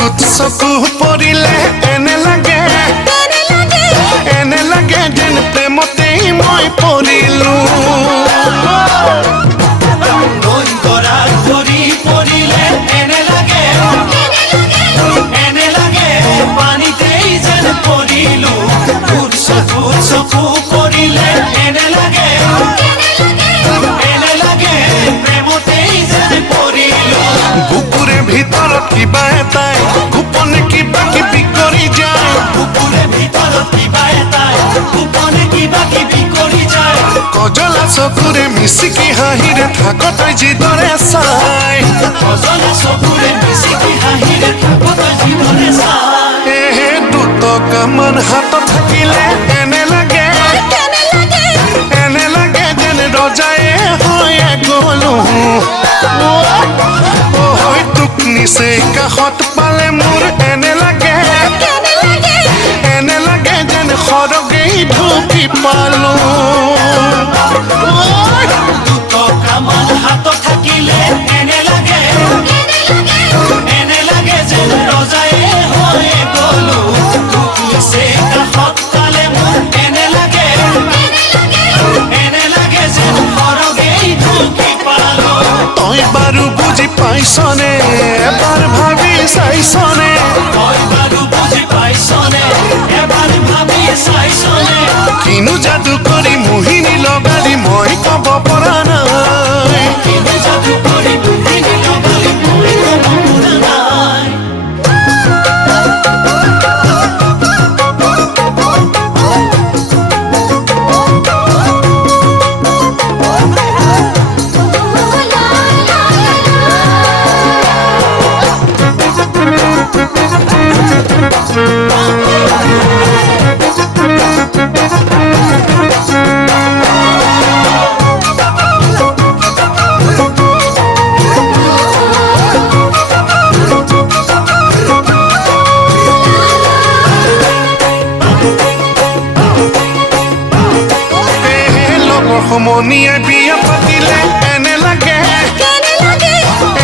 চকুত চকু পৰিলে এনে লাগে যেন প্ৰেমতেই মই পৰিলো পৰিলে এনে লাগে পানীতেই যেন পৰিলো তোৰ চকু পৰিলে এনে লাগে প্ৰেমতেই যেন পৰিলো বুকুৰে ভিতৰত কিবা এটাই গোপনে কিবা কিবি কৰি যায় বুকুৰে ভিতৰত কিবা এটাই গোপনে কিবা কিবি কৰি যায় কজলা চকুৰে মিচিকি হাঁহিৰে থাক তই যিদৰে চাই কজলা চকুৰে মিচিকি হাঁহিৰে থাক তই যিদৰে চাই দুটকামান হাতত থাকিলে এনে লাগে যেন ৰজায়ে হৈয়ে গলো তোক নিচেই কাষত পালে মোৰ এনে লাগে যেন সৰগেই ঢুকি পালো দুটকামান হাতত থাকিলে এনে লাগে যেন ৰজায়ে হৈয়ে গলো তোক নিচেই কাষত পালে মোৰ এনে লাগে যেন সৰগেই ঢুকি পালো তই বাৰু বুজি পাইছনে এবাৰ ভাবি চাইছনে তই বাৰু বুজি পাইছনে এবাৰ ভাবি চাইছনে কিনো যাদু কৰি মোহিনী লগালি মই ক'ব পৰা নাই কিনো যাদু কৰি মোহিনী লগালি মই ক'ব পৰা নাই সমনীয়ে বিয়া পাতিলে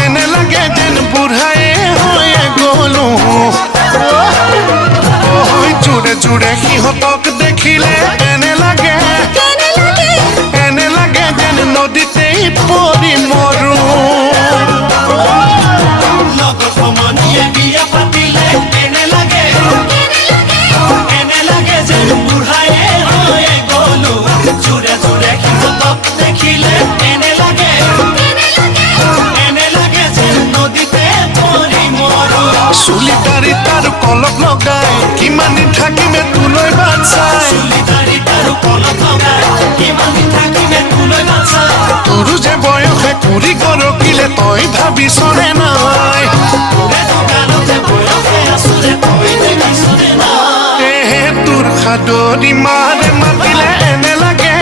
এনে লাগে যেন বুঢ়ায়ে হৈয়ে গলো জোৰে সিহঁতক দেখিলে এনে লাগে যেন নদীতেই পৰি মৰো লগৰ সমনীয়ে বিয়া পাতিলে এনে লাগে যেন বুঢ়ায়ে হৈয়ে গলো জোৰে সিহঁতক দেখিলে এনে লাগে যেন নদীতে পৰি মৰো চুলি দাড়ি তাৰ কলক লগাই কিমান দিন থাকিমে তোলৈ বাট চাই চুলি দাড়ি তাৰ কলক লগাই কিমান দিন থাকিমে তোলৈ বাট চাই তোৰো যে বয়সে কুৰি গৰকিলে তই ভাবিছনে নাই দোকানতে বয়সে আছো যে তই দেখিছনে নাই তোৰ সাদৰি মাৰে মাতিলে এনে লাগে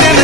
যেন